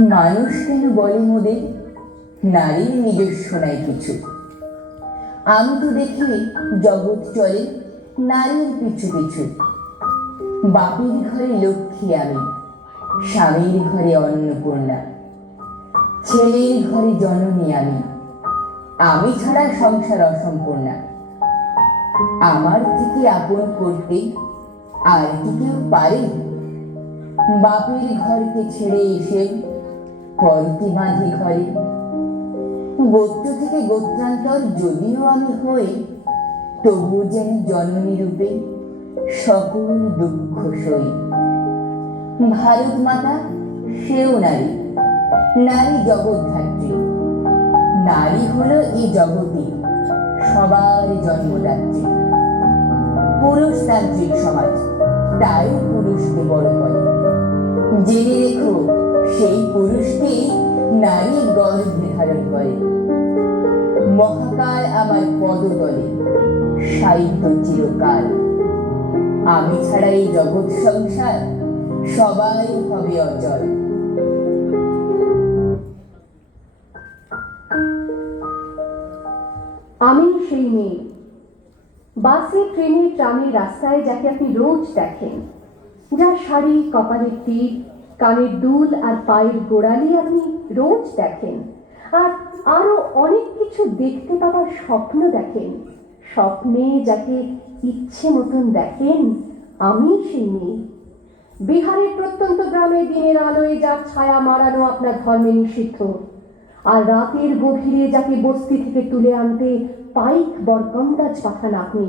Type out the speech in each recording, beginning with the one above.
মানুষ কেন বলে নারীর নিজস্ব নাই কিছু। আমি তো দেখি জগৎ চলে নারীর পিছু পিছু। বাপের ঘরে লক্ষ্মী আমি, স্বামীর ঘরে অন্নপূর্ণা। ছেলের ঘরে জননী আমি আমি ছাড়া সংসার অসম্পূর্ণা। আমার থেকে আপন করতে আর কি কেউ পারে? বাপের ঘরকে ছেড়ে এসে পরটি বাঁধি ঘরে গোত্র থেকে গোত্রান্তর যদিও আমি হই, তবুও যেন জননী রূপে সকল দুঃখ সই। ভারত মাতা, সেও নারী। নারী জগৎধাত্রী নারী হলো এই জগতে সবার জন্মদাত্রী। পুরুষতান্ত্রিক সমাজ, তাই পুরুষকে বড় করে। জেনে রেখো সেই পুরুষকে নারী গর্ভে ধারণ করে। মহাকাল আমার পদতলে সাহিত্য চিরকাল। আমি ছাড়া এই জগৎ সংসার সবাই হবে অচল। আমি সেই মেয়ে। বাসে, ট্রেনে, ট্রামে, রাস্তায় যাকে আপনি রোজ দেখেন, যার শাড়ি, কপালের টিপ কানের দুল আর পায়ের গোড়ালি আপনি রোজ দেখেন। আর আরও অনেক কিছু দেখতে পাওয়ার স্বপ্ন দেখেন। স্বপ্নে যাকে ইচ্ছে মতন দেখেন, আমি সেই বিহারের প্রত্যন্ত গ্রামে দিনের আলোয় যার ছায়া মারানো আপনার ধর্মে নিষিদ্ধ। আর রাতের গভীরে যাকে বস্তি থেকে তুলে আনতে পাইক বরকন্দাজ পাঠান আপনি।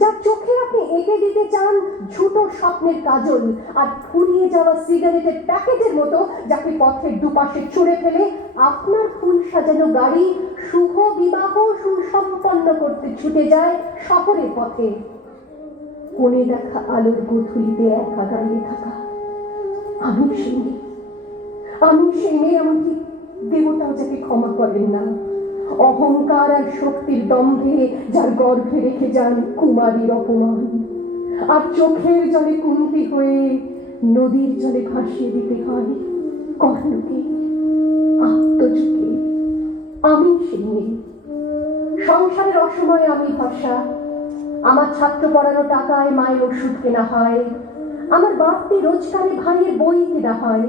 যার চোখে আপনি এঁকে দিতে চান ঝুটো স্বপ্নের কাজল আর ফুরিয়ে যাওয়া সিগারেটের প্যাকেটের মতো যাকে পথের দুপাশে ছুঁড়ে ফেলে আপনার ফুল সাজানো গাড়ি শুভ বিবাহ, সুসম্পন্ন করতে ছুটে যায় শহরের পথে। কোণে দেখা আলোর গধুলিতে একা দাঁড়িয়ে থাকা। আমি সেই মেয়ে। আমি সেই মেয়ে, এমনকি দেবতাও যাকে ক্ষমা করেন না। অহংকার আর শক্তির দম্ভে যার গর্ভে রেখে যান কুমারীর অপমান। আর চোখের জলে কুন্তি হয়ে নদীর জলে ভাসিয়ে দিতে হয় কর্ণকে, আত্মযুগে। আমি সেই সংসারের অসময়ে আমি ভরসা আমার ছাত্র পড়ানো টাকায় মায়ের ওষুধ কেনা হয়। আমার বাড়তি রোজগারে ভাইয়ের বই কেনা হয়।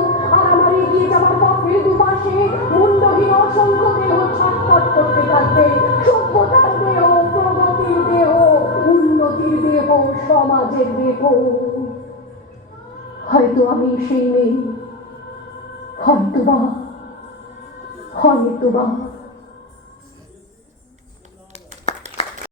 কাজের রিপোর্ট হয়তো আমি সেই মেয়ে। হয়তো বা হয়তো বা